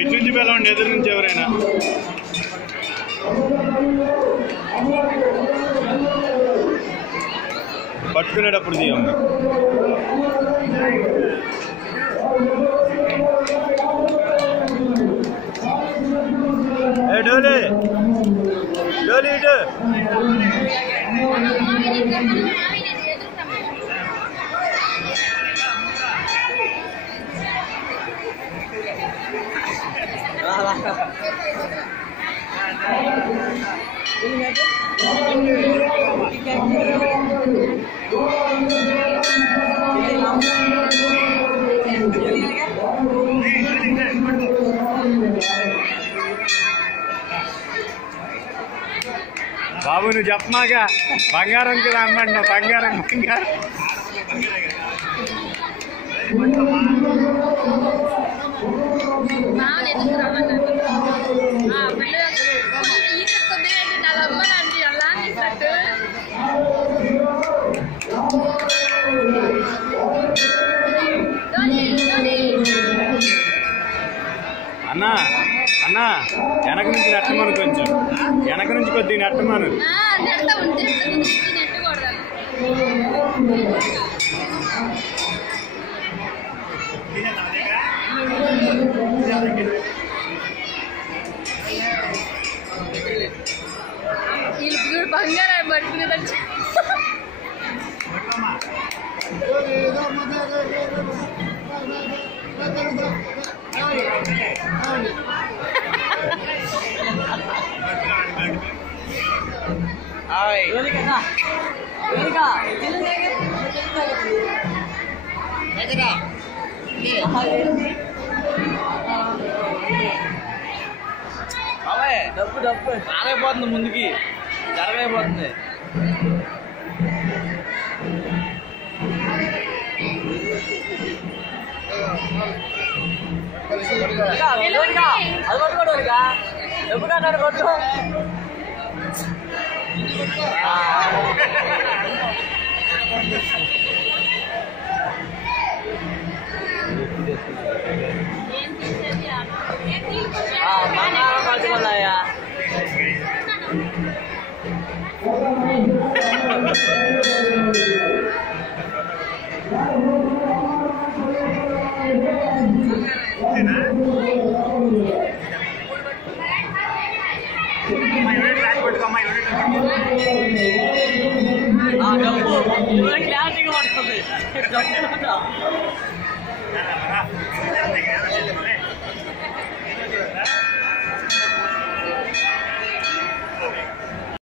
ఇటు నుంచి పిలవండి, ఎదురు నుంచి ఎవరైనా. పట్టుకునేటప్పుడు తీయండి. డోలీ డోలీ ఇటు. బాబు నువ్వు చెప్పమాగా బంగారం కూడా అమ్మండి. బంగారం బంగారం అన్నా అన్నా వెనక నుంచి నెట్టమను, కొంచెం వెనక నుంచి కొద్దిగా నెట్టమను. బంగారం పట్టుకునేది డబ్బు డబ్బు ఆగైపోతుంది, ముందుకి జరగైపోతుంది. అది పట్టుకోవడానికి ఎప్పుడు అన్నాడు కొట్టు. బంగారం పట్టుకున్నాయా? డబ్బు క్లారిటీగా పడుతుంది.